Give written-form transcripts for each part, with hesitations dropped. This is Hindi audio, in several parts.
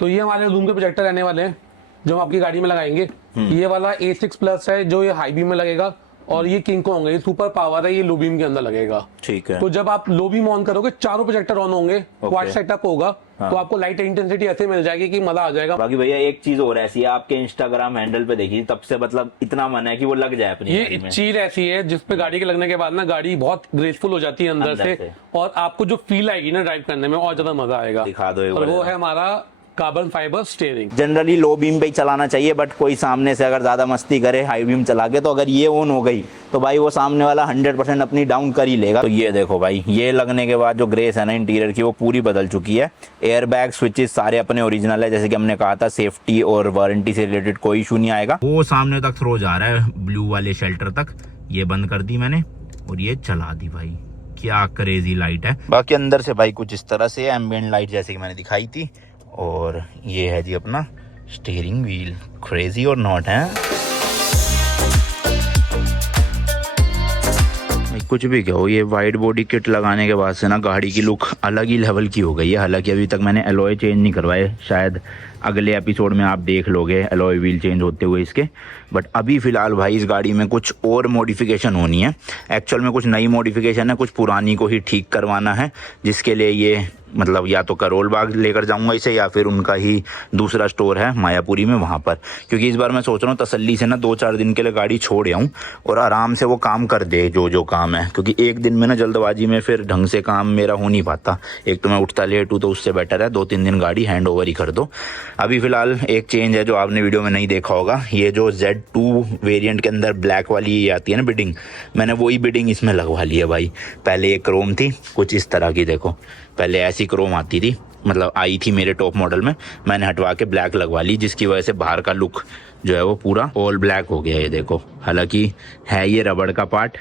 तो ये हमारे जूम के प्रोजेक्टर रहने वाले हैं जो हम आपकी गाड़ी में लगाएंगे। ये वाला A6 प्लस है जो ये हाई बीम में लगेगा, और ये किंग को होंगे, ये सुपर पावर है, ये लो बीम के अंदर लगेगा। ठीक है। तो जब आप लो बीम ऑन करोगे चारों प्रोजेक्टर ऑन होंगे, क्वाड सेटअप होगा। तो आपको लाइट इंटेंसिटी ऐसे मिल जाएगी कि मजा आ जाएगा। बाकी भैया एक चीज और ऐसी है, आपके इंस्टाग्राम हैंडल पे देखी तब से मतलब इतना मन है कि वो लग जाए अपनी गाड़ी ये में। चीज ऐसी है जिसपे गाड़ी के लगने के बाद ना गाड़ी बहुत ग्रेसफुल हो जाती है अंदर से, और आपको जो फील आएगी ना ड्राइव करने में और ज्यादा मजा आएगा। दिखा दो एक और बार। वो है हमारा carbon fibre steering. Generally low beam पे ही चलाना चाहिए, बट कोई सामने से अगर ज्यादा मस्ती करे हाई बीम चला के, तो अगर ये ऑन हो गई तो भाई वो सामने वाला 100% अपनी डाउन कर ही लेगा। तो ये देखो भाई, ये लगने के बाद जो ग्रेस है ना इंटीरियर की वो पूरी बदल चुकी है। एयर बैग स्विचेस सारे अपने ओरिजिनल है, जैसे कि हमने कहा था सेफ्टी और वारंटी से रिलेटेड कोई इशू नहीं आएगा। वो सामने तक थ्रो जा रहा है ब्लू वाले शेल्टर तक, ये बंद कर दी मैंने और ये चला दी भाई। क्या क्रेजी लाइट है। बाकी अंदर से भाई कुछ इस तरह से एम्बिएंट लाइट जैसे कि मैंने दिखाई थी, और ये है जी अपना स्टीयरिंग व्हील। क्रेजी और नॉट है, कुछ भी कहो, ये वाइड बॉडी किट लगाने के बाद से ना गाड़ी की लुक अलग ही लेवल की हो गई है। हालांकि अभी तक मैंने एलॉय चेंज नहीं करवाए, शायद अगले एपिसोड में आप देख लोगे एलॉय व्हील चेंज होते हुए इसके। बट अभी फिलहाल भाई इस गाड़ी में कुछ और मॉडिफिकेशन होनी है। एक्चुअल में कुछ नई मॉडिफिकेशन है, कुछ पुरानी को ही ठीक करवाना है, जिसके लिए ये मतलब या तो करोल बाग लेकर जाऊंगा इसे, या फिर उनका ही दूसरा स्टोर है मायापुरी में वहां पर। क्योंकि इस बार मैं सोच रहा हूँ तसल्ली से ना 2-4 दिन के लिए गाड़ी छोड़ आऊँ और आराम से वो काम कर दे जो जो काम है। क्योंकि एक दिन में ना जल्दबाजी में फिर ढंग से काम मेरा हो नहीं पाता। एक तो मैं उठता लेट हूँ, तो उससे बेटर है 2-3 दिन गाड़ी हैंड ओवर ही कर दो। अभी फिलहाल एक चेंज है जो आपने वीडियो में नहीं देखा होगा, ये जो Z2 वेरिएंट के अंदर ब्लैक वाली ये आती है ना बिडिंग, मैंने वही बिडिंग इसमें लगवा ली है भाई। पहले ये क्रोम थी कुछ इस तरह की, देखो पहले ऐसी क्रोम आती थी, मतलब आई थी मेरे टॉप मॉडल में, मैंने हटवा के ब्लैक लगवा ली, जिसकी वजह से बाहर का लुक जो है वो पूरा ऑल ब्लैक हो गया। ये देखो, हालांकि है ये रबड़ का पार्ट,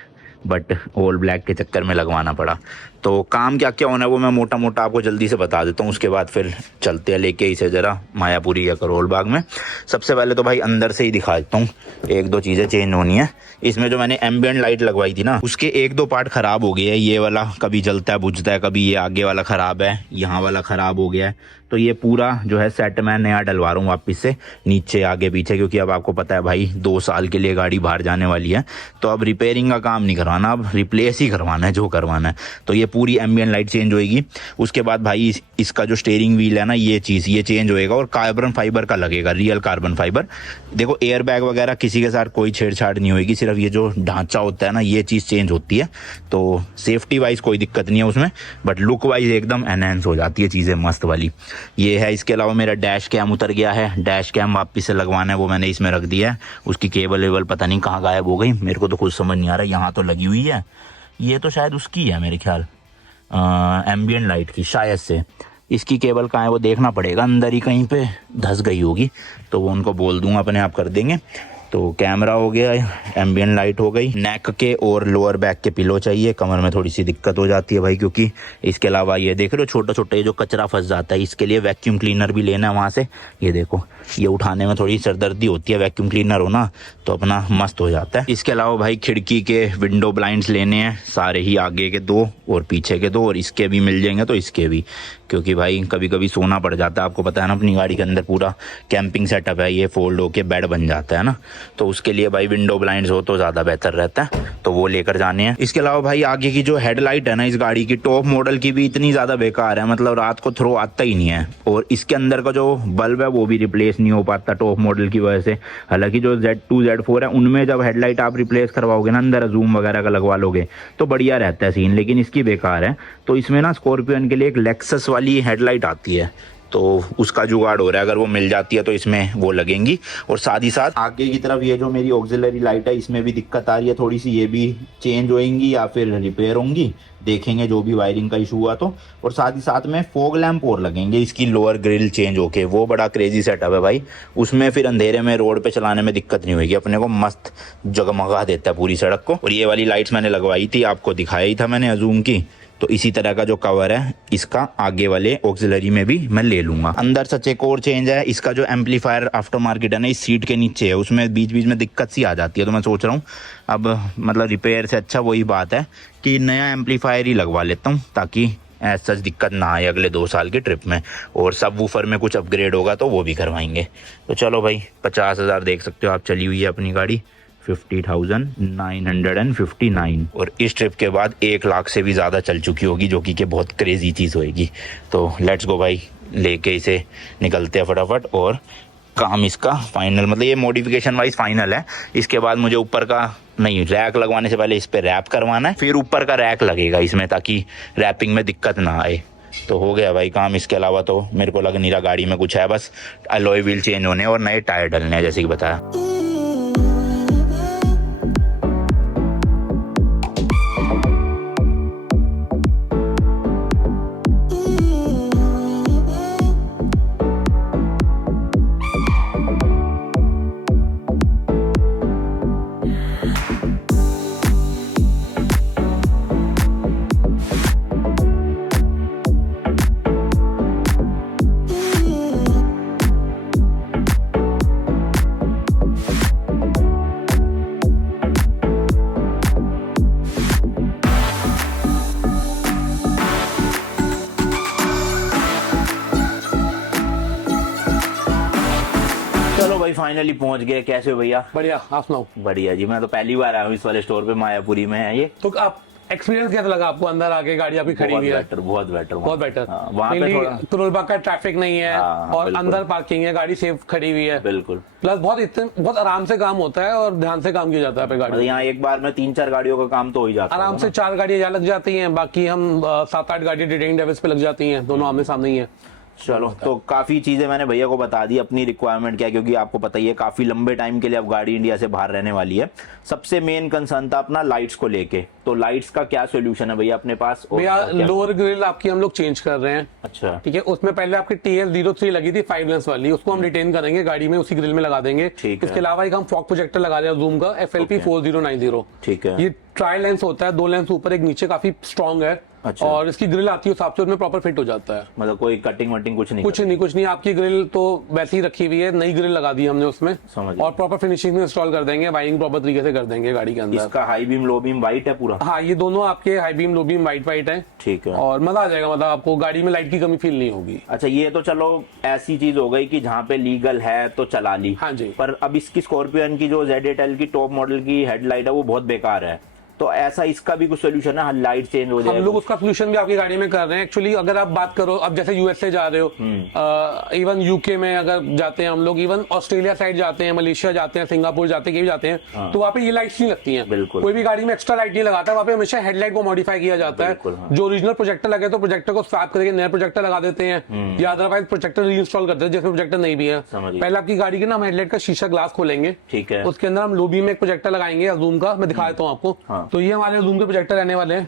बट ऑल ब्लैक के चक्कर में लगवाना पड़ा। तो काम क्या क्या होना है वो मैं मोटा मोटा आपको जल्दी से बता देता हूँ, उसके बाद फिर चलते हैं लेके इसे ज़रा मायापुरी या करोल बाग में। सबसे पहले तो भाई अंदर से ही दिखा देता हूँ, 1-2 चीज़ें चेंज होनी है। इसमें जो मैंने एम्बिएंट लाइट लगवाई थी ना, उसके 1-2 पार्ट ख़राब हो गए हैं। ये वाला कभी जलता है बुझता है, कभी ये आगे वाला ख़राब है, यहाँ वाला ख़राब हो गया है। तो ये पूरा जो है सेट मैं नया डलवा रहा हूँ वापस से, नीचे आगे पीछे, क्योंकि अब आपको पता है भाई 2 साल के लिए गाड़ी बाहर जाने वाली है। तो अब रिपेयरिंग का काम नहीं करवाना, अब रिप्लेस ही करवाना है जो करवाना है। तो ये पूरी एम्बिएंट लाइट चेंज होएगी। उसके बाद भाई इसका जो स्टीयरिंग व्हील है ना, ये चीज़ ये चेंज होएगा, और कार्बन फाइबर का लगेगा, रियल कार्बन फाइबर। देखो एयर बैग वगैरह किसी के साथ कोई छेड़छाड़ नहीं होगी, सिर्फ ये जो ढांचा होता है ना ये चीज़ चेंज होती है। तो सेफ्टी वाइज कोई दिक्कत नहीं है उसमें, बट लुक वाइज एकदम एनहेंस हो जाती है चीज़ें मस्त वाली। ये है। इसके अलावा मेरा डैश कैम उतर गया है, डैश कैम वापस से लगवाना है, वो मैंने इसमें रख दिया है। उसकी केबल वेबल पता नहीं कहाँ गायब हो गई, मेरे को तो खुद समझ नहीं आ रहा। यहाँ तो लगी हुई है, ये तो शायद उसकी है मेरे ख्याल, एम्बिएंट लाइट की शायद से। इसकी केबल कहाँ है वो देखना पड़ेगा, अंदर ही कहीं पे धंस गई होगी, तो वो उनको बोल दूंगा अपने आप कर देंगे। तो कैमरा हो गया, एम्बिएंट लाइट हो गई, नेक के और लोअर बैक के पिलो चाहिए, कमर में थोड़ी सी दिक्कत हो जाती है भाई, क्योंकि इसके अलावा ये देख रहे हो छोटा छोटा ये जो कचरा फंस जाता है, इसके लिए वैक्यूम क्लीनर भी लेना है वहाँ से। ये देखो, ये उठाने में थोड़ी सरदर्दी होती है, वैक्यूम क्लीनर हो ना तो अपना मस्त हो जाता है। इसके अलावा भाई खिड़की के विंडो ब्लाइंड्स लेने हैं सारे ही, आगे के 2 और पीछे के 2, और इसके भी मिल जाएंगे तो इसके भी, क्योंकि भाई कभी कभी सोना पड़ जाता है, आपको पता है ना अपनी गाड़ी के अंदर पूरा कैंपिंग सेटअप है, ये फोल्ड होके बेड बन जाता है ना, तो उसके लिए भाई विंडो ब्लाइंड्स हो तो ज़्यादा बेहतर रहता है, तो वो लेकर जाने हैं। इसके अलावा भाई आगे की जो हेडलाइट है ना इस गाड़ी की, टॉप मॉडल की भी इतनी ज़्यादा बेकार है, मतलब रात को थ्रो आता ही नहीं है, और इसके अंदर का जो बल्ब है वो भी रिप्लेस नहीं हो पाता टॉप मॉडल की वजह से। हालांकि जो Z2 Z4 है उनमें जब हेडलाइट आप रिप्लेस करवाओगे ना, अंदर जूम वगैरह का लगवा लोगे तो बढ़िया रहता है सीन, लेकिन इसकी बेकार है। तो इसमें ना स्कॉर्पियन के लिए एक लेक्सस वाली हेडलाइट आती है, तो उसका जुगाड़ हो रहा है, अगर वो मिल जाती है तो इसमें वो लगेंगी। और साथ ही साथ आगे की तरफ ये जो मेरी ऑक्सिलरी लाइट है इसमें भी दिक्कत आ रही है थोड़ी सी, ये भी चेंज होएंगी या फिर रिपेयर होंगी, देखेंगे जो भी वायरिंग का इशू हुआ तो। और साथ ही साथ में फॉग लैंप और लगेंगे, इसकी लोअर ग्रिल चेंज होके, वो बड़ा क्रेजी सेटअप है भाई, उसमें फिर अंधेरे में रोड पे चलाने में दिक्कत नहीं होगी, अपने को मस्त जगमगा देता है पूरी सड़क को। और ये वाली लाइट्स मैंने लगवाई थी, आपको दिखाया ही था मैंने अजूम की, तो इसी तरह का जो कवर है इसका आगे वाले ऑक्सिलरी में भी मैं ले लूंगा। अंदर सच एक और चेंज है, इसका जो एम्पलीफायर आफ्टर मार्केट है ना इस सीट के नीचे है, उसमें बीच बीच में दिक्कत सी आ जाती है, तो मैं सोच रहा हूँ अब मतलब रिपेयर से अच्छा वही बात है कि नया एम्पलीफायर ही लगवा लेता हूँ, ताकि ऐसा सच दिक्कत ना आए अगले 2 साल की ट्रिप में। और सब वूफर में कुछ अपग्रेड होगा तो वो भी करवाएंगे। तो चलो भाई 50,000 देख सकते हो आप चली हुई है अपनी गाड़ी, 50,959। और इस ट्रिप के बाद 1 लाख से भी ज़्यादा चल चुकी होगी, जो कि बहुत क्रेजी चीज़ होएगी। तो लेट्स गो भाई, लेके इसे निकलते हैं फटाफट। और काम इसका फाइनल, मतलब ये मॉडिफिकेशन वाइज फाइनल है। इसके बाद मुझे ऊपर का नहीं, रैक लगवाने से पहले इस पे रैप करवाना है, फिर ऊपर का रैक लगेगा इसमें, ताकि रैपिंग में दिक्कत ना आए। तो हो गया भाई काम। इसके अलावा तो मेरे को लग नहीं रहा गाड़ी में कुछ है, बस अलॉय व्हील चेंज होने और नए टायर डलने हैं जैसे कि बताया। चलो भाई फाइनली पहुंच गए। कैसे हो भैया? बढ़िया, आप सुनाओ। बढ़िया जी, मैं तो पहली बार आया हूँ इस वाले स्टोर पे, मायापुरी में है ये। तो आप एक्सपीरियंस कैसा लगा आपको? अंदर आके गाड़ी आपकी खड़ी हुई है, बहुत बेटर बहुत बेटर। वहाँ पे थोड़ा तुरुलबाग का ट्रैफिक नहीं है, और अंदर पार्किंग है, गाड़ी सेफ खड़ी हुई है। बिल्कुल। प्लस बहुत आराम से काम होता है और ध्यान से काम किया जाता है पे गाड़ी। यहाँ एक बार में 3-4 गाड़ियों का काम तो हो ही जाता है आराम से। 4 गाड़ियां यहाँ लग जाती हैं, बाकी हम 7-8 गाड़ियां डिटेलिंग डेविस पे लग जाती हैं, दोनों आमने सामने ही है। चलो, तो काफी चीजें मैंने भैया को बता दी अपनी रिक्वायरमेंट क्या है, क्योंकि आपको पता ही है काफी लंबे टाइम के लिए अब गाड़ी इंडिया से बाहर रहने वाली है। सबसे मेन कंसर्न था अपना लाइट्स को लेके। तो लाइट्स का क्या सोल्यूशन है भैया अपने पास? भैया लोअर ग्रिल आपकी हम लोग चेंज कर रहे हैं। अच्छा, ठीक है। उसमें पहले आपकी TL03 लगी थी 5 लेंस वाली, उसको हम रिटेन करेंगे गाड़ी में, उसी ग्रिल में लगा देंगे। इसके अलावा एक हम फॉग प्रोजेक्टर लगा रहे हैं जूम का, FLP 4090। ठीक है। ये ट्राई लेंस होता है, 2 लेंस ऊपर एक नीचे, काफी स्ट्रॉन्ग है। अच्छा। और इसकी ग्रिल आती है हिसाब से उसमें प्रॉपर फिट हो जाता है। मतलब कोई कटिंग वटिंग कुछ नहीं? कुछ नहीं। आपकी ग्रिल तो वैसे ही रखी हुई है, नई ग्रिल लगा दी हमने उसमें, और प्रॉपर फिनिशिंग में इंस्टॉल कर देंगे, वायरिंग प्रॉपर तरीके से कर देंगे गाड़ी के अंदर। इसका high beam low beam white है पूरा? हाँ, ये दोनों आपके high beam low beam white है। ठीक है। और मजा आ जाएगा, मतलब आपको गाड़ी में लाइट की कमी फील नहीं होगी। अच्छा, ये तो चलो ऐसी चीज हो गई कि जहाँ पे लीगल है तो चला ली। हाँ जी। पर अब इसकी स्कॉर्पियन की जो ZTL की टॉप मॉडल की हेडलाइट है वो बहुत बेकार है, तो ऐसा इसका भी कुछ सोल्यूशन है? लाइट चेंज हो जाए? हम लोग उसका सोल्यूशन भी आपकी गाड़ी में कर रहे हैं। एक्चुअली अगर आप बात करो, अब जैसे USA जा रहे हो, इवन UK में अगर जाते हैं हम लोग, इवन ऑस्ट्रेलिया साइड जाते हैं, मलेशिया जाते हैं, सिंगापुर जाते हैं, जाते हैं, तो वहाँ पे ये लाइट्स नहीं लगती हैं। बिल्कुल। कोई भी गाड़ी में एक्स्ट्रा लाइट नहीं लगाता, वहाँ पे हमेशा हेडलाइट को मॉडिफाई किया जाता है। जो ओरिजिनल प्रोजेक्टर लगे तो प्रोजेक्टर को स्वैप करके नया प्रोजेक्टर लगा देते हैं, या अदरवाइज प्रोजेक्टर रीइंस्टॉल करते हैं जिसमें प्रोजेक्टर नहीं भी है। पहले आपकी गाड़ी के ना हम हेडलाइट का शीशा ग्लास खोलेंगे। ठीक है। उसके अंदर हम लोबी में एक प्रोजेक्टर लगाएंगे जूम का, मैं दिखा देता हूँ आपको। तो ये हमारे जूम प्रोजेक्टर रहने वाले हैं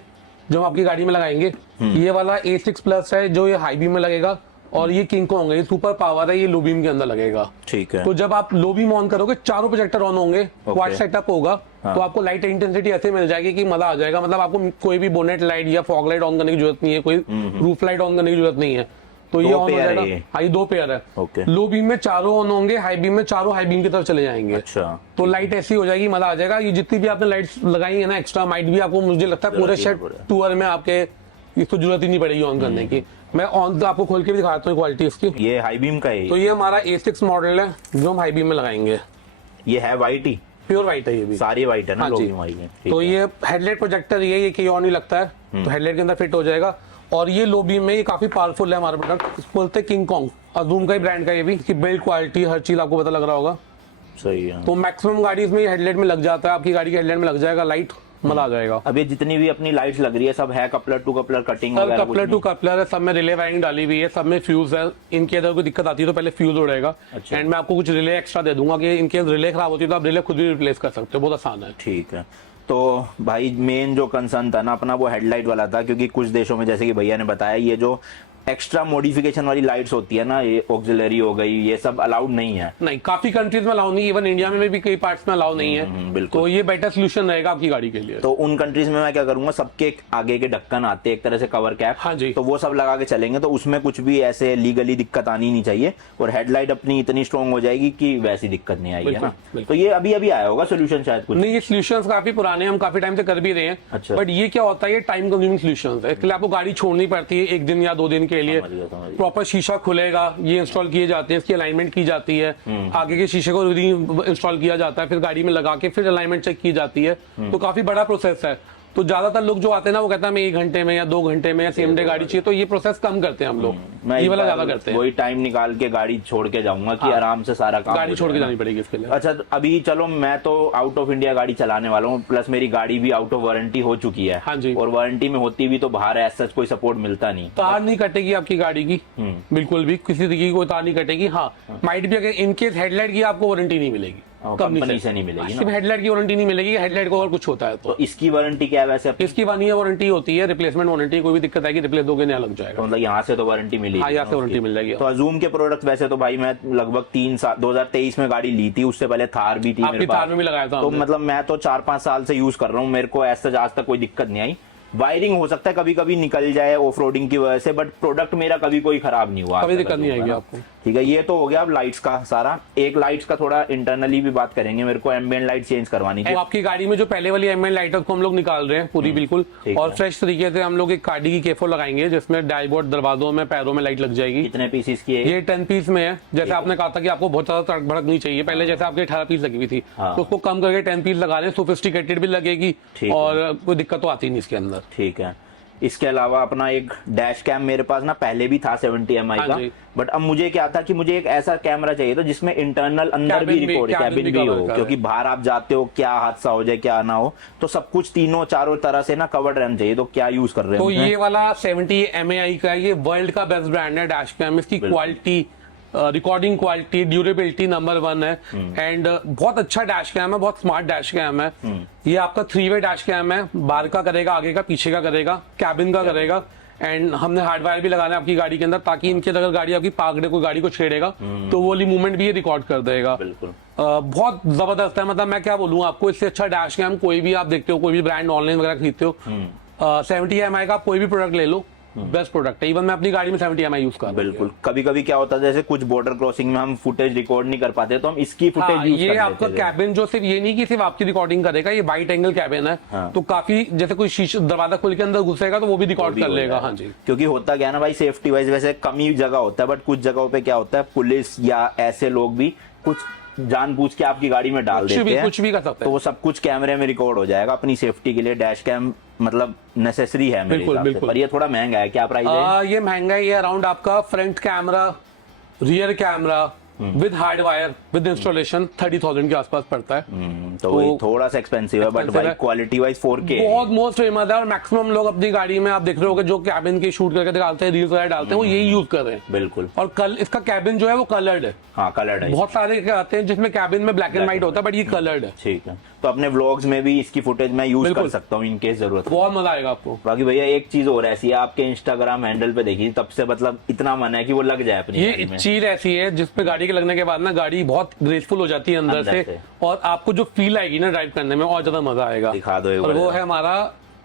जो हम आपकी गाड़ी में लगाएंगे। ये वाला A6 प्लस है जो ये हाई बीम में लगेगा, और ये किंग कॉन्ग है, ये सुपर पावर है, ये लो बीम के अंदर लगेगा। ठीक है। तो जब आप लो बीम ऑन करोगे, चारों प्रोजेक्टर ऑन होंगे, क्वाड सेटअप होगा। तो आपको लाइट इंटेंसिटी ऐसे मिल जाएगी कि मजा आ जाएगा। मतलब आपको कोई भी बोनेट लाइट या फॉग लाइट ऑन करने की जरूरत नहीं है, कोई रूफ लाइट ऑन करने की जरूरत नहीं है। तो ये ऑन हो जाएगा। हाँ, ये 2 पेयर है। लो बीम में चारों ऑन होंगे, हाई बीम में चारों हाई बीम की तरफ चले जाएंगे। अच्छा। तो लाइट ऐसी हो जाएगी, मजा आ जाएगा। ये जितनी भी आपने लाइट्स लगाई है ना एक्स्ट्रा, माइट भी आपको मुझे लगता है पूरे शेड टूर में आपके इसको जरूरत ही नहीं पड़ेगी ऑन करने की। मैं ऑन तो आपको खोल के भी दिखाता हूँ क्वालिटी इसकी। ये हाई बीम का है? तो ये हमारा A6 मॉडल है जो हम हाई बीम में लगाएंगे। ये है व्हाइट ही? प्योर व्हाइट है ये भी, सारी व्हाइट है ना? हाँ जी। तो ये हेडलाइट प्रोजेक्टर ये कि और नहीं लगता है, तो हेडलाइट के अंदर फिट हो जाएगा। और ये लो बीम में ये काफी पावरफुल है हमारा प्रोडक्ट, इसको बोलते हैं किंग कॉन्ग, अजूम का ही ब्रांड का। ये भी इसकी बिल्ड क्वालिटी हर चीज आपको पता लग रहा होगा। सही है। तो मैक्सिमम गाड़ी इसमें हेडलाइट में लग जाता है, आपकी गाड़ी के हेडलाइट में लग जाएगा लाइट, मजा आ जाएगा। अब ये जितनी भी अपनी लाइट्स लग रही है सब है कपलर टू कपलर कटिंग वगैरह? कपलर टू कपलर है, सब में रिले वायरिंग डाली हुई है, सब में फ्यूज है। इनके अगर कोई दिक्कत आती है तो पहले फ्यूज उड़ेगा। अच्छा। एंड मैं आपको कुछ रिले एक्स्ट्रा दे दूंगा कि इनके रिले खराब होती है तो आप रिले खुद भी रिप्लेस कर सकते हो, बहुत आसान है। ठीक है। तो भाई मेन जो कंसर्न था ना अपना वो हेडलाइट वाला था, क्योंकि कुछ देशों में जैसे कि भैया ने बताया ये जो एक्स्ट्रा मॉडिफिकेशन वाली लाइट्स होती है ना, ये ऑक्सिलरी हो गई, ये सब अलाउड नहीं है। नहीं, काफी कंट्रीज में अलाउ नहीं, इवन इंडिया में भी कई पार्ट्स में अलाउ नहीं है। बिल्कुल। तो ये बेटर सोल्यूशन रहेगा आपकी गाड़ी के लिए। तो उन कंट्रीज में मैं क्या करूंगा, सबके आगे के ढक्कन आते हैं एक तरह से कवर कैप, हाँ जी, तो वो सब लगा के चलेंगे, तो उसमें कुछ भी ऐसे लीगली दिक्कत आनी नहीं चाहिए, और हेडलाइट अपनी इतनी स्ट्रॉन्ग हो जाएगी कि वैसी दिक्कत नहीं आएगी, है ना। तो ये अभी अभी आया होगा सोल्यूशन शायद कुछ। नहीं, ये सोल्यूशंस काफी पुराने हैं, हम काफी टाइम से कर भी रहे हैं। अच्छा। बट ये क्या होता है, ये टाइम कंज्यूमिंग सोल्यूशन है, इसके लिए आपको गाड़ी छोड़नी पड़ती है 1 दिन या 2 दिन के लिए। समझ गया। प्रॉपर शीशा खुलेगा, ये इंस्टॉल किए जाते हैं, इसकी अलाइनमेंट की जाती है, आगे के शीशे को री इंस्टॉल किया जाता है, फिर गाड़ी में लगा के फिर अलाइनमेंट चेक की जाती है। तो काफी बड़ा प्रोसेस है। तो ज्यादातर लोग जो आते हैं ना, वो कहता है मैं 1 घंटे में या 2 घंटे में या सेम डे गाड़ी चाहिए, तो ये प्रोसेस कम करते हैं हम लोग, मैं ये वाला ज्यादा करते हैं। वही टाइम निकाल के गाड़ी छोड़ के जाऊंगा कि आराम से सारा काम गाड़ी हो छोड़ के जाए ना। जानी पड़ेगी इसके लिए। अच्छा, तो अभी चलो मैं तो आउट ऑफ इंडिया गाड़ी चलाने वाला हूँ, प्लस मेरी गाड़ी भी आउट ऑफ वारंटी हो चुकी है। हाँ जी। और वारंटी में होती भी तो बाहर है, सच कोई सपोर्ट मिलता नहीं। तार नहीं कटेगी आपकी गाड़ी की, बिल्कुल भी किसी तरीके की कोई तार नहीं कटेगी। हाँ, माइट भी अगर इनकेस हेडलाइट की आपको वारंटी नहीं मिलेगी, कंपनी से नहीं मिलेगी सिर्फ ना। हेडलाइट की वारंटी नहीं मिलेगी, हेडलाइट को और कुछ होता है तो इसकी वारंटी क्या है वैसे अपनी? इसकी 1 ईयर वारंटी होती है, रिप्लेसमेंट वारंटी, कोई भी दिक्कत आएगी रिप्लेस दोगे नया लग जाएगा। तो मतलब यहाँ से तो वारंटी मिली? हाँ, यहाँ से वारंटी मिल जाएगी। तो अजूम के प्रोडक्ट वैसे तो भाई मैं लगभग 3 साल 2023 में गाड़ी ली थी, उससे पहले थार भी थी आपकी मेरे पास। थार में भी लगाया था तो हमने। मतलब मैं तो 4-5 साल से यूज कर रहा हूँ, मेरे को ऐसा आज तक कोई दिक्कत नहीं आई। वायरिंग हो सकता है कभी कभी निकल जाए ऑफ रोडिंग की वजह से, बट प्रोडक्ट मेरा कभी कोई खराब नहीं हुआ, कभी दिक्कत नहीं आएगी आपको। ठीक है, ये तो हो गया अब लाइट्स का सारा। एक लाइट्स का थोड़ा इंटरनली भी बात करेंगे, मेरे को एम्बिएंट लाइट चेंज करवानी थी। तो आपकी गाड़ी में जो पहले वाली एमएन लाइट है उसको हम लोग निकाल रहे हैं पूरी बिल्कुल, और फ्रेश तरीके से हम लोग एक गाड़ी की केफो लगाएंगे, जिसमें डैशबोर्ड, दरवाजों में, पैरों में लाइट लग जाएगी। कितने पीसेस की है ये 10 पीस में है। जैसे आपने कहा था कि आपको बहुत ज्यादा तड़क भड़क नहीं चाहिए, पहले जैसे आपके 18 पीस लगी हुई थी, तो उसको कम करके 10 पीस लगा लें, सोफिस्टिकेटेड भी लगेगी और कोई दिक्कत तो आती नहीं इसके अंदर। ठीक है। इसके अलावा अपना एक डैश कैम मेरे पास ना पहले भी था 70 MI का, बट अब मुझे क्या था कि मुझे एक ऐसा कैमरा चाहिए था जिसमें इंटरनल अंदर भी रिकॉर्ड, कैबिन भी हो, क्योंकि बाहर आप जाते हो, क्या हादसा हो जाए क्या ना हो, तो सब कुछ तीनों चारों तरह से ना कवर्ड रहना चाहिए। तो क्या यूज कर रहे हो? तो ये वाला 70 MAI का, ये वर्ल्ड का बेस्ट ब्रांड है डैश कैम। इसकी quality, recording quality, durability number 1 है, एंड बहुत अच्छा डैश कैम है, बहुत स्मार्ट डैश कैम है। ये आपका 3-वे डैश कैम है, बाहर का करेगा, आगे का, पीछे का करेगा, कैबिन का करेगा, एंड हमने हार्डवायर भी लगाना है आपकी गाड़ी के अंदर, ताकि इनके अगर गाड़ी आपकी पागड़े कोई गाड़ी को छेड़ेगा तो वो वाली मूवमेंट भी ये रिकॉर्ड कर देगा। बिल्कुल। बहुत जबरदस्त है, मतलब मैं क्या बोलूँ आपको, इससे अच्छा डैश कैम कोई भी आप देखते हो, कोई भी ब्रांड ऑनलाइन वगैरह खरीदते हो, 70 MI का कोई भी प्रोडक्ट ले लो, बेस्ट प्रोडक्ट है। इवन मैं अपनी गाड़ी में 70 MI यूज कर रहा हूं। बिल्कुल। कभी कभी क्या होता है, जैसे कुछ बॉर्डर क्रॉसिंग में हम फुटेज रिकॉर्ड नहीं कर पाते, तो हम इसकी फुटेज यूज ये आपका कैबिन जो सिर्फ ये नहीं कि सिर्फ आपकी रिकॉर्डिंग करेगा, ये वाइट एंगल कैबिन है। तो काफी, जैसे कोई शीशा दरवाजा खोल के अंदर घुसेगा तो वो भी रिकॉर्ड कर लेगा। हाँ जी, क्योंकि होता क्या है ना भाई, सेफ्टी वाइज वैसे कम ही जगह होता है, बट कुछ जगहों पे क्या होता है, पुलिस या ऐसे लोग भी कुछ जानबूझ के आपकी गाड़ी में डाल देते हैं, कुछ भी कर सकते हैं, तो वो सब कुछ कैमरे में रिकॉर्ड हो जाएगा। अपनी सेफ्टी के लिए डैश कैम मतलब नेसेसरी है मेरे हिसाब से, पर ये थोड़ा महंगा है। क्या प्राइस है? ये महंगा है, ये अराउंड आपका front camera, rear camera with hardwire with installation 30,000 के आसपास पड़ता है। तो वही थोड़ा सा एक्सपेंसिव है, बट भाई क्वालिटी वाइज 4K बहुत मोस्ट फेमस है, और मैक्सिमम लोग अपनी गाड़ी में आप देख रहे होगे जो कैबिन के शूट करके डालते हैं, रील्स वगैरह डालते हैं, वो यही यूज कर रहे हैं। बिल्कुल। और कल इसका कैबिन जो है वो कलर्ड है। हाँ, कलर्ड है। बहुत सारे आते हैं जिसमें कैबिन में ब्लैक एंड व्हाइट होता है, बट ये कलर्ड है। ठीक है, तो अपने व्लॉग्स में भी इसकी फुटेज मैं यूज कर सकता हूँ इन केस जरूरत हो। बहुत मजा आएगा आपको। बाकी भैया एक चीज और ऐसी है, आपके इंस्टाग्राम हैंडल पे देखी तब से मतलब इतना मन है कि वो लग जाए अपनी गाड़ी ये में। चीज ऐसी है जिसपे गाड़ी के लगने के बाद ना गाड़ी बहुत ग्रेसफुल हो जाती है अंदर से, और आपको जो फील आएगी ना ड्राइव करने में और ज्यादा मजा आएगा। दिखा दो। और वो है हमारा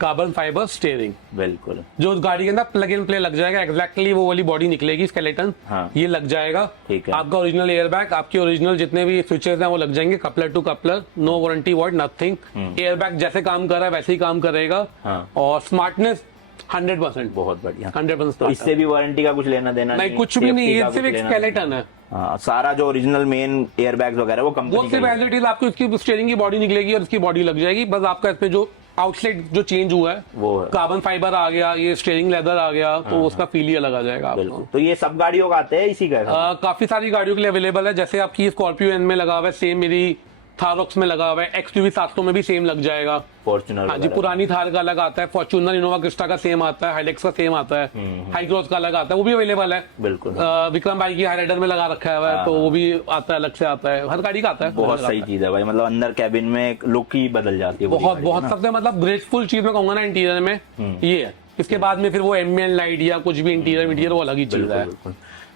कार्बन फाइबर स्टीयरिंग। बिल्कुल। जो गाड़ी के अंदर प्लग इन प्ले लग जाएगा, एग्जैक्टली वो वाली बॉडी निकलेगी, स्केलेटन। हाँ। ये लग जाएगा। ठीक है। आपका ओरिजिनल एयर बैग, आपके ओरिजिनल जितने भी स्विचेस हैं वो लग जाएंगे, coupler to coupler, no warranty void, nothing. Air bag जैसे काम कर रहा है वैसे ही काम करेगा। हाँ। और स्मार्टनेस 100%। बहुत बढ़िया। 100%। तो इससे भी वारंटी का कुछ लेना देना नहीं, कुछ भी नहीं, ये सिर्फ एक स्केलेटन है। हाँ, सारा जो ओरिजिनल मेन एयर बैग्स वगैरह वो कंपनी वो सिर्फ एज इट इज आपको इसकी स्टीयरिंग की बॉडी निकलेगी और इसकी बॉडी लग जाएगी, बस आपका इसमें जो आउटलेट जो चेंज हुआ है वो है। कार्बन फाइबर आ गया, ये स्टीयरिंग लेदर आ गया, तो उसका फील ही अलग आ जाएगा आपको। तो ये सब गाड़ियों का आते हैं इसी का? काफी सारी गाड़ियों के लिए अवेलेबल है, जैसे आपकी स्कॉर्पियो एन में लगा हुआ है, सेम मेरी थारॉक्स में लगा हुआ है, XUV 700 में भी सेम लग जाएगा। फॉर्च्यूनर। हाँ जी, पुरानी थार का अलग आता है, फॉर्च्यूनर इनोवा क्रिस्टा का सेम आता है, हाइलेक्स का सेम आता है, हाई क्रॉस का अलग आता है, वो भी अवेलेबल है। बिल्कुल। विक्रम भाई की हाईराइडर में लगा रखा है, तो वो भी आता है, अलग से आता है, हर गाड़ी का आता है। बहुत सही चीज है भाई, मतलब अंदर कैबिन में एक लुक ही बदल जाती है। बहुत बहुत सबसे मतलब ग्रेटफुल चीज मैं कहूंगा ना इंटीरियर में ये है इसके बाद में फिर वो एम्बिएंट लाइट या कुछ भी इंटीरियर वो अलग ही चीज है।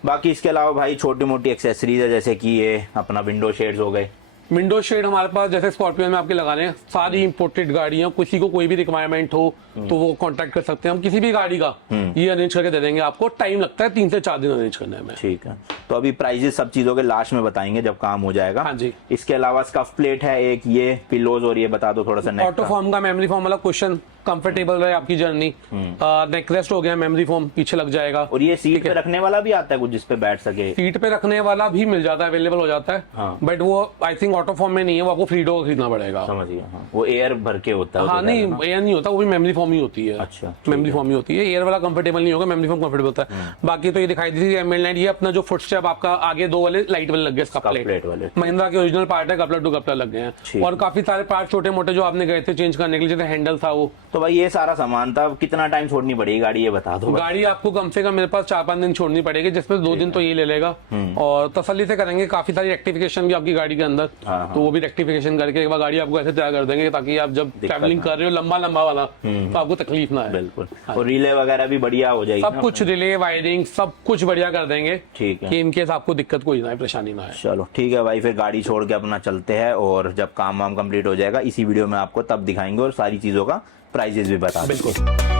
बाकी इसके अलावा भाई छोटी मोटी एक्सेसरीज है, जैसे कि ये अपना विंडो शेड्स हो गए। विंडो शेड हमारे पास जैसे स्कॉर्पियो में आपके लगाने हैं, सारी इंपोर्टेड गाड़ियां, किसी को कोई भी रिक्वायरमेंट हो तो वो कांटेक्ट कर सकते हैं हम, किसी भी गाड़ी का ये अरेंज करके दे देंगे आपको। टाइम लगता है 3 से 4 दिन अरेंज करने में। ठीक है, तो अभी प्राइजेस सब चीजों के लास्ट में बताएंगे जब काम हो जाएगा। हाँ जी। इसके अलावा स्कफ प्लेट है एक, ये पिलोज, और ये बता दो थोड़ा सा। ऑटो फॉर्म का मेमोरी फॉर्म वाला क्वेश्चन, कंफर्टेबल रहे आपकी जर्नी। नेक रेस्ट हो गया, मेमोरी फॉर्म पीछे लग जाएगा। और ये सीट पे रखने वाला भी आता है कुछ, जिसपे बैठ सके? सीट पे रखने वाला भी मिल जाता है, अवेलेबल हो जाता है। हाँ। बट वो आई थिंक ऑटो फॉर्म में नहीं है, वो आपको फ्रीडो का खरीदना पड़ेगा। समझ गया। हाँ। वो एयर भर के होता है? हाँ नहीं, एयर नहीं होता, वो भी मेमोरी फॉर्म ही होती है। अच्छा, मेमोरी फॉर्म ही होती है। एयर वाला कंफर्टेबल नहीं होगा, मेमोरी फॉर्म कंफर्टेबल होता है। बाकी तो ये दिखाई दी थी एमएल लाइट, ये अपना जो फुटस्टेप आपका आगे 2 वाले लाइट वाले लग गए, इसका प्लेट वाले महिंद्रा के ओरिजिनल पार्ट है, कपलर टू कपलर लग गए हैं। और काफी सारे पार्ट छोटे मोटे जो आपने गए थे चेंज करने के लिए, जैसे हैंडल था वो। तो भाई ये सारा सामान था, कितना टाइम छोड़नी पड़ेगी गाड़ी, ये बता दो। गाड़ी आपको कम से कम मेरे पास 4-5 दिन छोड़नी पड़ेगी, जिसमें 2 दिन तो ये ले लेगा। और तसल्ली से करेंगे, काफी सारी रेक्टिफिकेशन भी आपकी गाड़ी के अंदर। तो वो भी रेक्टिफिकेशन करके एक बार गाड़ी आपको ऐसे तैयार कर देंगे ताकि आप जब ट्रैवलिंग कर रहे हो लंबा वाला तो आपको तकलीफ ना है। बिल्कुल। और रिले वगैरह भी बढ़िया हो जाएगी, सब कुछ रिले वायरिंग सब कुछ बढ़िया कर देंगे। ठीक है, कि इनकेस आपको दिक्कत कोई ना है, परेशानी ना है। चलो ठीक है भाई, फिर गाड़ी छोड़ के अपना चलते हैं, और जब काम वाम कंप्लीट हो जाएगा इसी वीडियो में आपको तब दिखाएंगे, और सारी चीजों का प्राइजेस भी बता देंगे। बिल्कुल।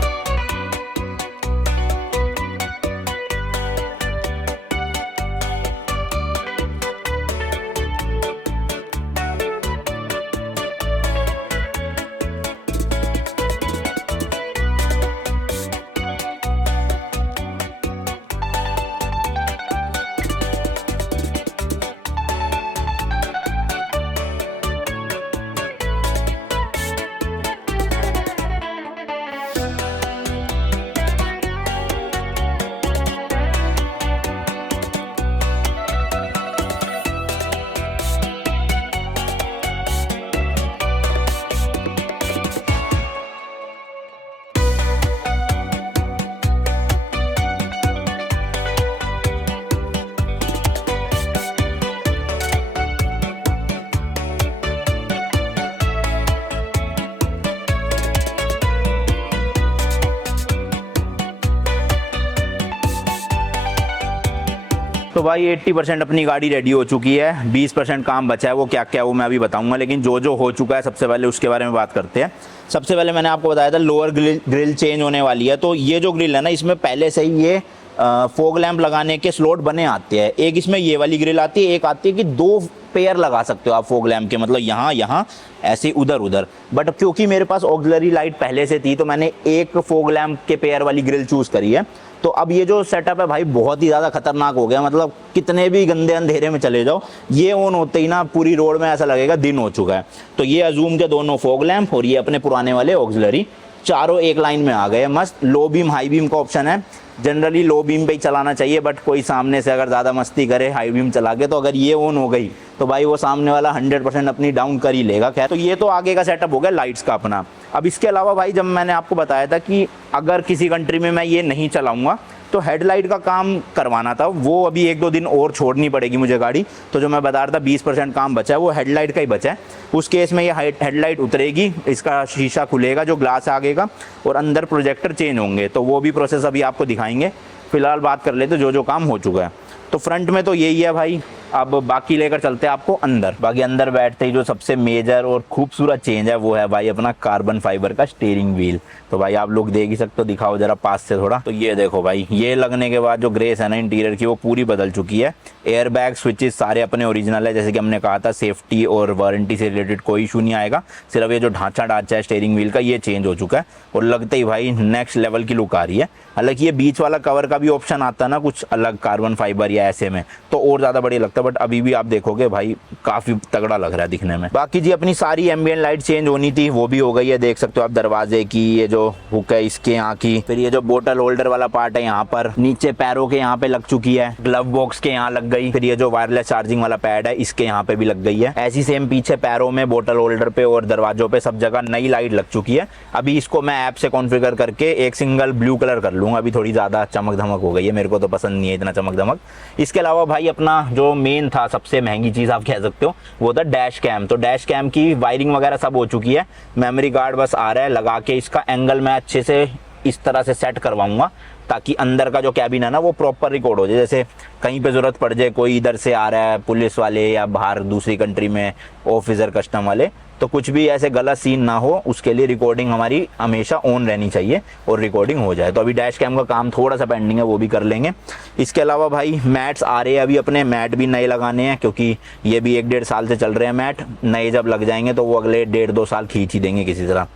तो भाई 80% अपनी गाड़ी रेडी हो चुकी है, 20% काम बचा है, वो क्या क्या वो मैं अभी बताऊंगा, लेकिन जो हो चुका है सबसे पहले उसके बारे में बात करते हैं। सबसे पहले मैंने आपको बताया था लोअर ग्रिल चेंज होने वाली है। तो ये जो ग्रिल है ना, इसमें पहले से ही ये फॉग लैंप लगाने के स्लॉट बने आते हैं। एक इसमें ये वाली ग्रिल आती है, एक आती है कि 2 पेयर लगा सकते हो आप फॉग लैंप के, मतलब यहाँ ऐसे उधर। बट क्योंकि मेरे पास ऑक्सिलरी लाइट पहले से थी तो मैंने एक फॉग लैंप के पेयर वाली ग्रिल चूज करी है। तो अब ये जो सेटअप है भाई बहुत ही ज़्यादा खतरनाक हो गया, मतलब कितने भी गंदे अंधेरे में चले जाओ, ये ऑन होते ही ना पूरी रोड में ऐसा लगेगा दिन हो चुका है। तो ये अजूम के दोनों फॉग लैंप और ये अपने पुराने वाले ऑक्सिलरी, चारों एक लाइन में आ गए। मस्त लो बीम हाई बीम का ऑप्शन है। जनरली लो बीम पे ही चलाना चाहिए, बट कोई सामने से अगर ज़्यादा मस्ती करे हाई बीम चला के, तो अगर ये ऑन हो गई तो भाई वो सामने वाला 100% अपनी डाउन कर ही लेगा। खैर, तो ये तो आगे का सेटअप हो गया लाइट्स का अपना। अब इसके अलावा भाई जब मैंने आपको बताया था कि अगर किसी कंट्री में मैं ये नहीं चलाऊंगा तो हेडलाइट का काम करवाना था, वो अभी 1-2 दिन और छोड़नी पड़ेगी मुझे गाड़ी। तो जो मैं बता रहा था 20% काम बचा है, वो हेडलाइट का ही बचा है। उस केस में ये हेडलाइट उतरेगी, इसका शीशा खुलेगा जो ग्लास आगे का, और अंदर प्रोजेक्टर चेंज होंगे। तो वो भी प्रोसेस अभी आपको दिखाएंगे। फिलहाल बात कर लेते जो काम हो चुका है। तो फ्रंट में तो यही है भाई, अब बाकी लेकर चलते हैं आपको अंदर। बाकी अंदर बैठते ही जो सबसे मेजर और खूबसूरत चेंज है वो है भाई अपना कार्बन फाइबर का स्टीयरिंग व्हील। तो भाई आप लोग देख ही सकते हो, दिखाओ जरा पास से थोड़ा। तो ये देखो भाई, ये लगने के बाद जो ग्रेस है ना इंटीरियर की, वो पूरी बदल चुकी है। एयर बैग स्विचेस सारे अपने ओरिजिनल है, जैसे कि हमने कहा था। सेफ्टी और वारंटी से रिलेटेड कोई इशू नहीं आएगा। सिर्फ ये जो ढांचा है स्टीयरिंग व्हील का, ये चेंज हो चुका है और लगते ही भाई नेक्स्ट लेवल की लुक आ रही है। हालांकि ये बीच वाला कवर का भी ऑप्शन आता है ना कुछ अलग कार्बन फाइबर या ऐसे में, तो और ज्यादा बढ़िया लगता है। बट अभी भी आप देखोगे भाई काफी तगड़ा लग रहा है दिखने में। बाकी जी अपनी सारी एम्बिएंट लाइट चेंज होनी थी, वो भी हो गई है। देख सकते हो आप दरवाजे की, ये जो हुक है इसके यहाँ की, फिर ये जो बोतल होल्डर वाला पार्ट है यहाँ पर, नीचे पैरों के यहाँ पे लग चुकी है, ग्लव बॉक्स के यहाँ लग गई, फिर ये जो वायरलेस चार्जिंग वाला पैड है इसके यहाँ पे भी लग गई है। ऐसी सेम पीछे पैरों में, बोतल होल्डर पे और दरवाजों पे सब जगह नई लाइट लग चुकी है। अभी इसको मैं ऐप से कॉन्फ़िगर करके एक सिंगल ब्लू कलर कर लूंगा। अभी थोड़ी ज्यादा चमक धमक हो गई है, मेरे को तो पसंद नहीं है इतना चमक धमक। इसके अलावा भाई अपना जो मेन था, सबसे महंगी चीज आप कह सकते हो, वो था डैश कैम। तो डैश कैम की वायरिंग वगैरह सब हो चुकी है, मेमोरी कार्ड बस आ रहा है लगा के। इसका एंगल मैं अच्छे से इस तरह से सेट करवाऊंगा ताकि अंदर का जो कैबिन है ना वो प्रॉपर रिकॉर्ड हो जाए। जैसे कहीं पे ज़रूरत पड़ जाए, कोई इधर से आ रहा है पुलिस वाले या बाहर दूसरी कंट्री में ऑफिसर कस्टम वाले, तो कुछ भी ऐसे गलत सीन ना हो, उसके लिए रिकॉर्डिंग हमारी हमेशा ऑन रहनी चाहिए और रिकॉर्डिंग हो जाए। तो अभी डैश कैम का काम थोड़ा सा पेंडिंग है, वो भी कर लेंगे। इसके अलावा भाई मैट्स आ रहे हैं, अभी अपने मैट भी नए लगाने हैं क्योंकि ये भी 1-1.5 साल से चल रहे हैं मैट। नए जब लग जाएंगे तो वो अगले 1.5-2 साल खींच ही देंगे किसी तरह।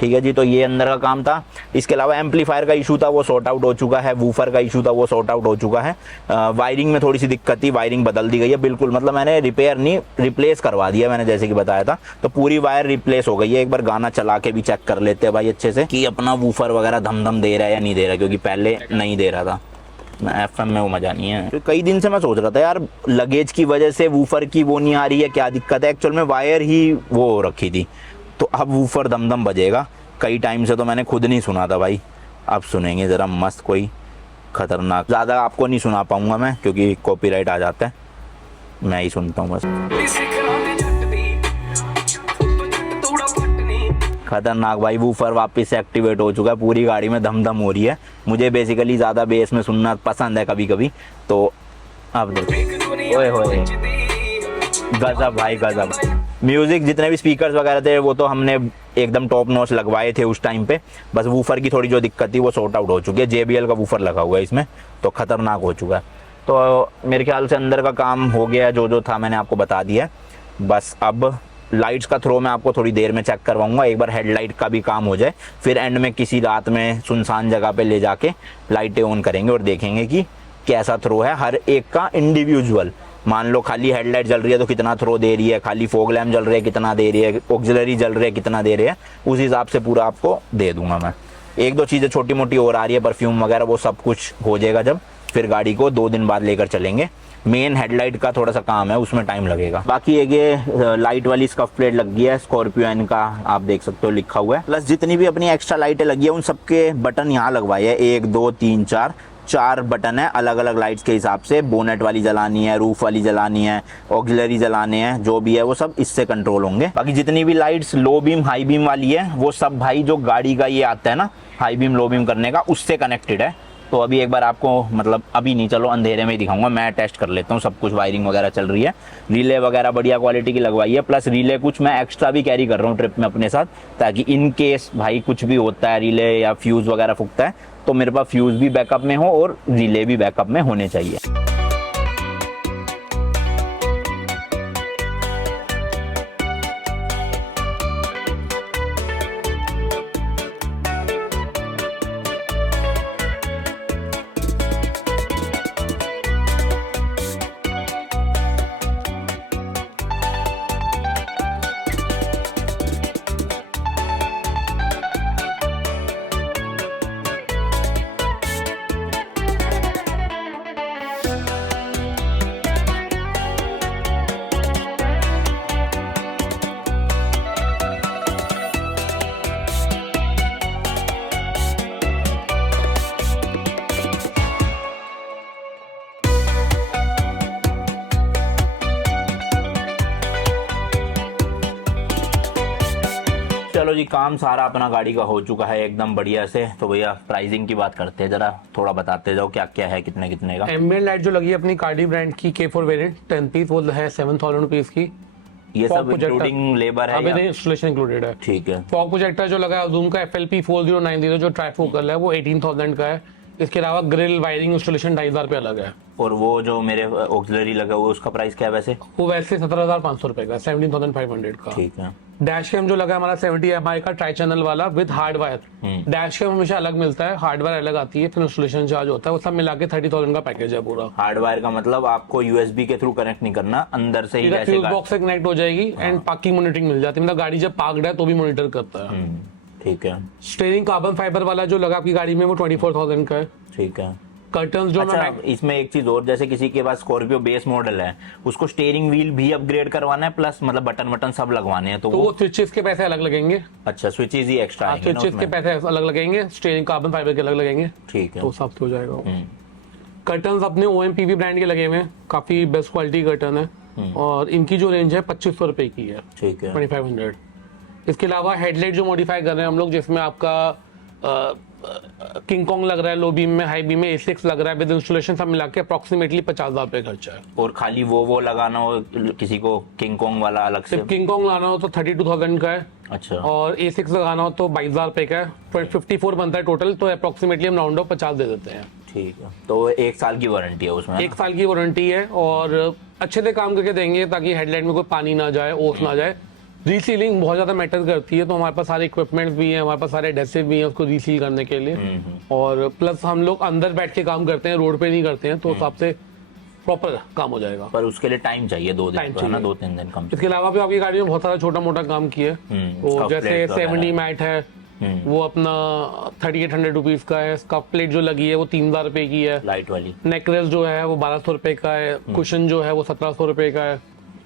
ठीक है जी, तो ये अंदर का काम था। इसके अलावा एम्पलीफायर का इशू था वो सॉर्ट आउट हो चुका है, वूफर का इशू था वो सॉर्ट आउट हो चुका है। वायरिंग में थोड़ी सी दिक्कत थी, वायरिंग बदल दी गई है बिल्कुल, मतलब मैंने रिपेयर नहीं रिप्लेस करवा दिया मैंने, जैसे कि बताया था। तो पूरी वायर रिप्लेस हो गई है। एक बार गाना चला के भी चेक कर लेते हैं भाई अच्छे से कि अपना वूफर वगैरह धम दे रहा है या नहीं दे रहा, क्योंकि पहले नहीं दे रहा था। FM में वो मजा नहीं है। तो कई दिन से मैं सोच रहा था यार लगेज की वजह से वूफर की वो नहीं आ रही है, क्या दिक्कत है। एक्चुअल में वायर ही वो हो रखी थी, तो अब वूफर दम बजेगा। कई टाइम से तो मैंने खुद नहीं सुना था भाई, अब सुनेंगे ज़रा मस्त कोई खतरनाक। ज़्यादा आपको नहीं सुना पाऊंगा मैं क्योंकि कॉपीराइट आ जाता है, मैं ही सुनता हूँ बस। खतरनाक भाई, वूफर वापस से एक्टिवेट हो चुका है, पूरी गाड़ी में धम हो रही है। मुझे बेसिकली ज़्यादा बेस में सुनना पसंद है कभी कभी, तो अब देखो ओए होए गजब भाई गजब। म्यूजिक जितने भी स्पीकर्स वगैरह थे वो तो हमने एकदम टॉप नॉच लगवाए थे उस टाइम पे, बस वूफर की थोड़ी जो दिक्कत थी वो सॉर्ट आउट हो चुकी है। JBL का वूफर लगा हुआ है इसमें, तो खतरनाक हो चुका है। तो मेरे ख्याल से अंदर का काम हो गया, जो था मैंने आपको बता दिया। बस अब लाइट्स का थ्रो मैं आपको थोड़ी देर में चेक करवाऊंगा, एक बार हेडलाइट का भी काम हो जाए, फिर एंड में किसी रात में सुनसान जगह पे ले जाके लाइटें ऑन करेंगे और देखेंगे कि कैसा थ्रो है हर एक का इंडिविजुअल। मान लो खाली हेडलाइट जल रही है तो कितना थ्रो दे रही है, खाली फॉग लैम्प जल रही है कितना दे रही है, ऑक्सिलरी जल रही है कितना दे रही है, उस हिसाब से पूरा आपको दे दूंगा मैं। 1-2 चीज़ें छोटी मोटी और आ रही है, परफ्यूम वगैरह, वो सब कुछ हो जाएगा जब फिर गाड़ी को 2 दिन बाद लेकर चलेंगे। मेन हेडलाइट का थोड़ा सा काम है, उसमें टाइम लगेगा। बाकी एक ये लाइट वाली स्कफ प्लेट लग गई है, स्कॉर्पियो का आप देख सकते हो लिखा हुआ है। प्लस जितनी भी अपनी एक्स्ट्रा लाइटें लगी है उन सबके बटन यहाँ लगवाए है, 1 2 3 4 बटन है अलग अलग लाइट्स के हिसाब से। बोनेट वाली जलानी है, रूफ वाली जलानी है, ऑक्सिलरी जलाने हैं, जो भी है वो सब इससे कंट्रोल होंगे। बाकी जितनी भी lights low beam high beam वाली है वो सब भाई जो गाड़ी का ये आता है ना हाई बीम लो बीम करने का, उससे कनेक्टेड है। तो अभी एक बार आपको मतलब अभी नहीं, चलो अंधेरे में ही दिखाऊंगा, मैं टेस्ट कर लेता हूँ सब कुछ। वायरिंग वगैरह चल रही है, रिले वगैरह बढ़िया क्वालिटी की लगवाई है, प्लस रिले कुछ मैं एक्स्ट्रा भी कैरी कर रहा हूँ ट्रिप में अपने साथ, ताकि इन केस भाई कुछ भी होता है, रिले या फ्यूज़ वगैरह फूकता है तो मेरे पास फ्यूज़ भी बैकअप में हो और रिले भी बैकअप में होने चाहिए। चलो जी, काम सारा अपना गाड़ी का हो चुका है एकदम बढ़िया से। तो भैया प्राइसिंग की बात करते हैं, जरा थोड़ा बताते जाओ क्या क्या है, कितने कितने का। एम्बिएंट लाइट जो लगी है अपनी कार्डी ब्रांड की K4 वेरिएंट 10 पीस, वो है 7000 रुपीज की। ये सब इंक्लूडिंग लेबर है या इंस्टॉलेशन इंक्लूडेड है? ठीक है। फॉग प्रोजेक्टर जो लगा है Zoom का FLP 4090 जो ट्राइफोकल है वो 18000 का है। इसके अलावा ग्रिल वायरिंग इंस्टॉलेशन 2500 पे अलग है। और वो जो मेरे ऑक्सिलरी लगा हुआ उसका प्राइस क्या है वैसे? वो वैसे 17500 रुपए का, 17500 का। ठीक है। डैश कैम जो लगा है हमारा 70 MI का ट्राई चैनल वाला विद हार्डवायर। डैश कैम हमेशा अलग मिलता है, हार्डवायर अलग आती है, फिर इंस्टॉलेशन चार्ज होता है, वो सब मिला के 30000 का पैकेज है पूरा। हार्डवायर का मतलब आपको USB के थ्रू कनेक्ट नहीं करना, अंदर से ही फ्यूज बॉक्स से कनेक्ट हो जाएगी एंड पार्किंग मॉनिटरिंग मिल जाती है, मतलब गाड़ी जब पार्क्ड है तो भी मॉनिटर करता है। ठीक है। स्टीयरिंग कार्बन फाइबर वाला जो लगा आपकी गाड़ी में वो 24000 का है। ठीक है। कर्टन्स जो अच्छा, इसमें एक चीज और, जैसे किसी के पास स्कॉर्पियो बेस मॉडल है उसको स्टीयरिंग व्हील भी अपग्रेड करवाना है, प्लस मतलब बटन सब लगवाने हैं, तो वो स्विचेस के पैसे अलग लगेंगे। अच्छा, स्विचेस ही एक्स्ट्रा आएंगे ना, स्विचेस के पैसे अलग लगेंगे, स्टीयरिंग कार्बन फाइबर के अलग लगेंगे। ठीक है, तो सब हो जाएगा। कर्टन्स अपने OMPV ब्रांड के लगे हुए हैं, काफी बेस्ट क्वालिटी कर्टन है और इनकी जो रेंज है 2500 रुपए की है। ठीक है, 2500। इसके अलावा हेडलाइट जो मॉडिफाई कर रहे हैं हम लोग, जिसमें आपका किंग कॉन्ग लग रहा है लो बीम में, हाई बीम में A6 लग रहा है, विद इंस्टॉलेशन सब मिला के अप्रोक्सीमेटली 50,000 रुपये खर्चा है। और खाली वो लगाना हो किसी को किंग कॉन्ग वाला अलग से? सिर्फ किंग कॉन्ग लाना हो तो 32,000 का है। अच्छा। और A6 लगाना हो तो 22,000 रुपये का है, 54 बनता है टोटल, तो अप्रोक्सीमेटली हम राउंड ऑफ 50 दे देते हैं। ठीक है, तो 1 साल की वारंटी है उसमें? 1 साल की वारंटी है, और अच्छे से काम करके देंगे ताकि हेडलाइट में कोई पानी ना जाए, ओस ना जाए। रीसीलिंग बहुत ज़्यादा मैटर करती है, तो हमारे पास सारे इक्विपमेंट भी हैं, हमारे पास सारे एडेसिव भी हैं उसको रीसील करने के लिए। और प्लस हम लोग अंदर बैठ के काम करते हैं, रोड पे नहीं करते हैं, तो हिसाब से प्रॉपर काम हो जाएगा। पर उसके लिए टाइम चाहिए, 2 दिन तो है ना, 2-3 दिन कम। इसके अलावा भी आपकी गाड़ी में बहुत सारा छोटा मोटा काम किया है, तो जैसे 70 मैट है वो अपना 3800 रुपीज का है। स्कफ प्लेट जो लगी है वो 3,000 रुपए की है। लाइट वाली नेकलेस जो है वो 1,200 रुपए का है। कुशन जो है वो 1,700 रुपए का है।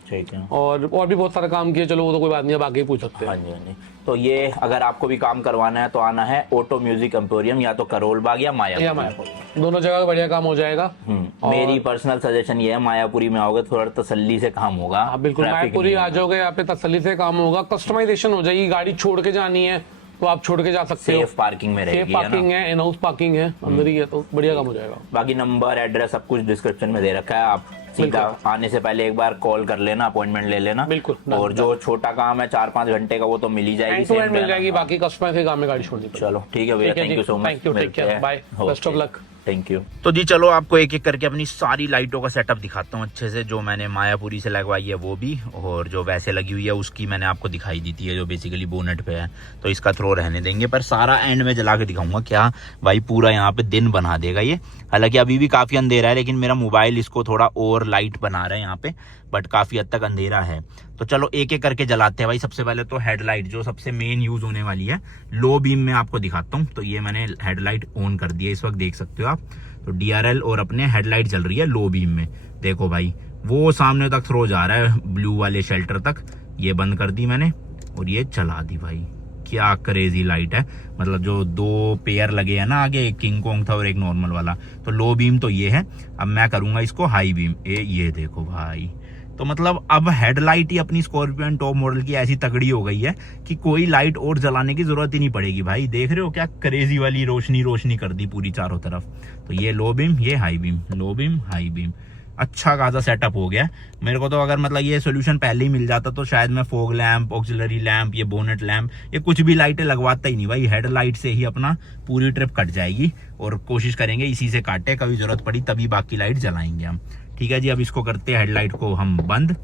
ठीक है। और भी बहुत सारा काम किया, चलो वो तो कोई बात नहीं, अब आगे ही पूछ सकते हैं। हाँ जी, हाँ जी। तो ये अगर आपको भी काम करवाना है तो आना है ऑटो म्यूजिक एम्पोरियम, या तो करोल बाग या मायापुरी, दोनों जगह बढ़िया काम हो जाएगा। मेरी पर्सनल सजेशन ये है, मायापुरी में आओगे थोड़ा तसल्ली से काम होगा। बिल्कुल, मायापुरी आ जाओगे, यहाँ पे तसल्ली से काम होगा, कस्टमाइजेशन हो जाएगी। गाड़ी छोड़ के जानी है तो आप छोड़ के जा सकते हो, सेफ पार्किंग में रहेगी, सेफ पार्किंग है, इन हाउस पार्किंग है, अंदर ही है, तो बढ़िया काम हो जाएगा। बाकी नंबर एड्रेस सब कुछ डिस्क्रिप्शन में दे रखा है, आप सीधा आने से पहले एक बार कॉल कर लेना, अपॉइंटमेंट ले लेना। बिल्कुल। और जो छोटा काम है 4-5 घंटे का वो तो मिल ही जाएगी, मिल जाएगी, बाकी कस्टमर के काम में गाड़ी छोड़नी पड़ेगी। चलो ठीक है भैया, thank you so much, thank you, take care, bye, best of luck, thank you. तो जी चलो आपको एक एक करके अपनी सारी लाइटों का सेटअप दिखाता हूँ अच्छे से, जो मैंने मायापुरी से लगवाई है वो भी, और जो वैसे लगी हुई है उसकी मैंने आपको दिखाई दी थी है, जो बेसिकली बोनेट पे है, तो इसका थ्रो रहने देंगे, पर सारा एंड में जला के दिखाऊंगा। क्या भाई पूरा यहाँ पे दिन बना देगा ये। हालांकि अभी भी काफी अंधेरा है, लेकिन मेरा मोबाइल इसको थोड़ा और लाइट बना रहा है यहाँ पे, बट काफी हद तक अंधेरा है। तो चलो एक एक करके जलाते हैं भाई। सबसे पहले तो हेडलाइट जो सबसे मेन यूज होने वाली है, लो बीम में आपको दिखाता हूँ। तो ये मैंने हेडलाइट ऑन कर दिया, इस वक्त देख सकते हो आप। तो DRL और अपने हेडलाइट जल रही है लो बीम में, देखो भाई वो सामने तक थ्रो जा रहा है ब्लू वाले शेल्टर तक। ये बंद कर दी मैंने और ये चला दी भाई। क्या क्रेजी लाइट है, मतलब जो 2 पेयर लगे हैं ना आगे, एक किंग कॉन्ग था और एक नॉर्मल वाला, तो लो बीम तो ये है। अब मैं करूंगा इसको हाई बीम, ये देखो भाई। तो मतलब अब हेडलाइट ही अपनी स्कॉर्पियन टॉप मॉडल की ऐसी तगड़ी हो गई है कि कोई लाइट और जलाने की जरूरत ही नहीं पड़ेगी भाई। देख रहे हो क्या क्रेजी वाली रोशनी कर दी पूरी चारों तरफ। तो ये लो बीम, ये high beam, low beam high beam, अच्छा खासा सेटअप हो गया मेरे को। तो अगर मतलब ये सोल्यूशन पहले ही मिल जाता तो शायद मैं फॉग लैंप, ऑक्सिलरी लैंप, ये बोनेट लैंप, ये कुछ भी लाइटें लगवाता ही नहीं भाई। हेडलाइट से ही अपना पूरी ट्रिप कट जाएगी, और कोशिश करेंगे इसी से काटे, कभी जरूरत पड़ी तभी बाकी लाइट जलाएंगे हम। ठीक है जी, अब इसको करते हैं हेडलाइट को हम बंद।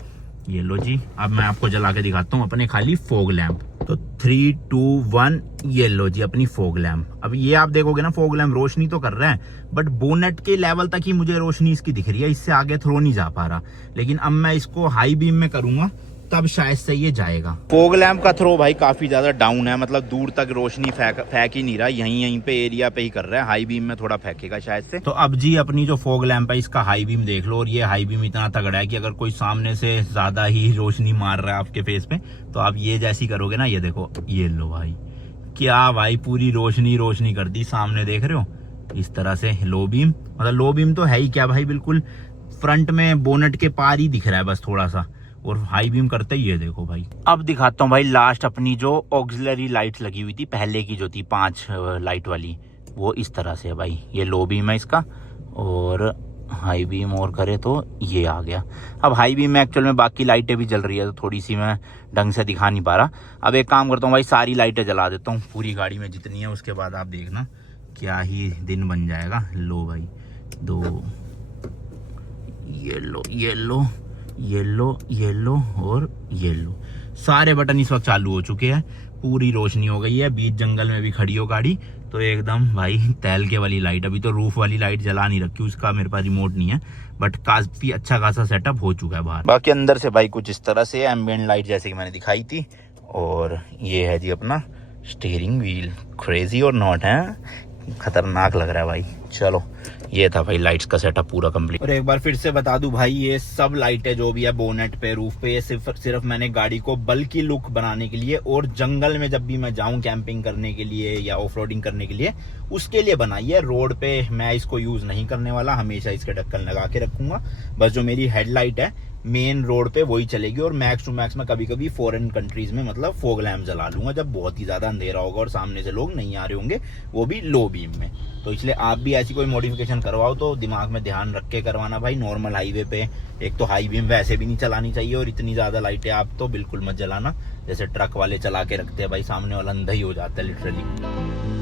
ये लो जी, अब मैं आपको जला के दिखाता हूँ अपने खाली फॉग लैंप। तो 3, 2, 1, ये लो जी अपनी फॉग लैंप। अब ये आप देखोगे ना, फॉग लैंप रोशनी तो कर रहा है, बट बोनेट के लेवल तक ही मुझे रोशनी इसकी दिख रही है, इससे आगे थ्रो नहीं जा पा रहा। लेकिन अब मैं इसको हाई बीम में करूंगा तब शायद से ये जाएगा। फॉग लैंप का थ्रो भाई काफी ज्यादा डाउन है, मतलब दूर तक रोशनी फेंक ही नहीं रहा, यहीं पे एरिया पे ही कर रहा है। हाई बीम में थोड़ा फेंकेगा शायद से। तो अब जी अपनी जो फॉग लैंप है इसका हाई बीम देख लो, और ये हाई बीम इतना तगड़ा है कि अगर कोई सामने से ज्यादा ही रोशनी मार रहा है आपके फेस पे, तो आप ये जैसी करोगे ना, ये देखो, ये लो भाई, क्या भाई पूरी रोशनी कर दी सामने, देख रहे हो इस तरह से। लो बीम मतलब लो बीम तो है ही क्या भाई, बिल्कुल फ्रंट में बोनेट के पार ही दिख रहा है बस थोड़ा सा। और हाई बीम करते ही ये देखो भाई। अब दिखाता हूँ भाई लास्ट अपनी जो ऑक्सिलरी लाइट लगी हुई थी पहले की, जो थी 5 लाइट वाली, वो इस तरह से है भाई। ये लो बीम है इसका, और हाई बीम और करे तो ये आ गया। अब हाई बीम में एक्चुअल में बाकी लाइटें भी जल रही है, तो थोड़ी सी मैं ढंग से दिखा नहीं पा रहा। अब एक काम करता हूँ भाई, सारी लाइटें जला देता हूँ पूरी गाड़ी में जितनी है, उसके बाद आप देखना क्या ही दिन बन जाएगा। लो भाई 2, ये लो, ये लो, येलो येलो और येलो, सारे बटन इस वक्त चालू हो चुके हैं, पूरी रोशनी हो गई है। बीच जंगल में भी खड़ी हो गाड़ी, तो एकदम भाई तैलके वाली लाइट। अभी तो रूफ वाली लाइट जला नहीं रखी, उसका मेरे पास रिमोट नहीं है, बट काफी अच्छा खासा सेटअप हो चुका है बाहर। बाकी अंदर से भाई कुछ इस तरह से एम्बिएंट लाइट जैसे कि मैंने दिखाई थी। और ये है जी अपना स्टीयरिंग व्हील, क्रेजी और नॉट है, खतरनाक लग रहा है भाई। चलो ये था भाई लाइट्स का सेटअप पूरा कंप्लीट। और एक बार फिर से बता दूं भाई, ये सब लाइटें जो भी है बोनेट पे, रूफ पे, ये सिर्फ मैंने गाड़ी को बल्कि लुक बनाने के लिए, और जंगल में जब भी मैं जाऊं कैंपिंग करने के लिए या ऑफ रोडिंग करने के लिए, उसके लिए बनाई है। रोड पे मैं इसको यूज नहीं करने वाला, हमेशा इसके ढक्कन लगा के रखूंगा। बस जो मेरी हेडलाइट है मेन रोड पे वही चलेगी, और मैक्स टू मैक्स मैं कभी कभी फॉरेन कंट्रीज में मतलब फॉग लैम्प जला लूंगा जब बहुत ही ज्यादा अंधेरा होगा और सामने से लोग नहीं आ रहे होंगे, वो भी लो बीम में। तो इसलिए आप भी ऐसी कोई मॉडिफिकेशन करवाओ तो दिमाग में ध्यान रख के करवाना भाई। नॉर्मल हाईवे पे एक तो हाई बीम वैसे भी नहीं चलानी चाहिए, और इतनी ज्यादा लाइटें आप तो बिल्कुल मत जलाना, जैसे ट्रक वाले चला के रखते हैं भाई, सामने वाला अंधा ही हो जाता है लिटरली।